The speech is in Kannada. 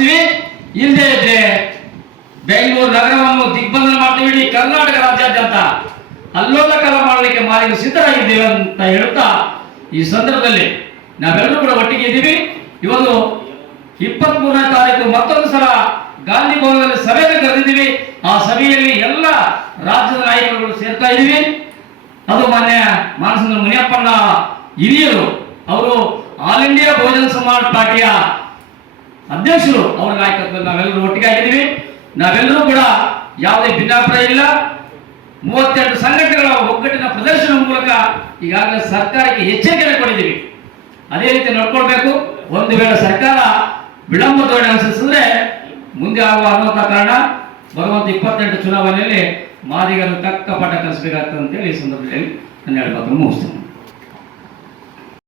ಮಾಡಿಸ್ತೀವಿ. ಇಲ್ಲದೆ ಇದ್ರೆ ಬೆಂಗಳೂರು ನಗರವನ್ನು ದಿಗ್ಬಂಧನ ಮಾಡ್ತೀವಿ. ಇಡೀ ಕರ್ನಾಟಕ ರಾಜ್ಯಾದ್ಯಂತ ಅಲ್ಲೋಲಕಲ್ಲ ಮಾಡಲಿಕ್ಕೆ ಮಾಲಿಗೆ ಸಿದ್ಧರಾಗಿದ್ದೇವೆ ಅಂತ ಹೇಳ್ತಾ ಈ ಸಂದರ್ಭದಲ್ಲಿ ನಾವೆಲ್ಲರೂ ಕೂಡ ಒಟ್ಟಿಗೆ ಇದ್ದೀವಿ. ಇವತ್ತು 23ನೇ ತಾರೀಕು ಮತ್ತೊಂದು ಸಲ ಗಾಂಧಿ ಭವನದಲ್ಲಿ ಸಭೆಯನ್ನು ಕರೆದಿದ್ದೀವಿ. ಆ ಸಭೆಯಲ್ಲಿ ಎಲ್ಲ ರಾಜ್ಯದ ನಾಯಕರುಗಳು ಸೇರ್ತಾ ಇದ್ದೀವಿ. ಅದು ಮಾನ್ಯ ಮಾನಸಂದ್ರ ಮುನಿಯಪ್ಪಣ್ಣ ಹಿರಿಯರು, ಅವರು ಆಲ್ ಇಂಡಿಯಾ ಬಹುಜನ ಸಮಾಜ ಪಾರ್ಟಿಯ ಅಧ್ಯಕ್ಷರು, ಅವರ ನಾಯಕತ್ವದಲ್ಲಿ ನಾವೆಲ್ಲರೂ ಒಟ್ಟಿಗೆ ಆಗಿದ್ದೀವಿ. ನಾವೆಲ್ಲರೂ ಕೂಡ ಯಾವುದೇ ಭಿನ್ನಾಭಿಪ್ರಾಯ ಇಲ್ಲ. 32 ಸಂಘಟನೆಗಳ ಒಗ್ಗಟ್ಟಿನ ಪ್ರದರ್ಶನ ಮೂಲಕ ಈಗಾಗಲೇ ಸರ್ಕಾರಕ್ಕೆ ಎಚ್ಚರಿಕೆ ಕೊಟ್ಟಿದ್ದೀವಿ. ಅದೇ ರೀತಿ ನೋಡ್ಕೊಳ್ಬೇಕು. ಒಂದು ವೇಳೆ ಸರ್ಕಾರ ವಿಳಂಬ ಧೋರಣೆ ಅನುಸರಿಸಿದ್ರೆ ಮುಂದೆ ಆಗುವ ಅನ್ನುವಂಥ ಕಾರಣ ಬರುವಂತ 28 ಚುನಾವಣೆಯಲ್ಲಿ ಮಾದಿಗರು ತಕ್ಕ ಪಾಠ ಕಲಿಸಬೇಕಾಗ್ತದೆ ಅಂತೇಳಿ ಈ ಸಂದರ್ಭದಲ್ಲಿ ನನ್ನ 2 ಮಾತನ್ನು ಮುಗಿಸ್ತೇನೆ.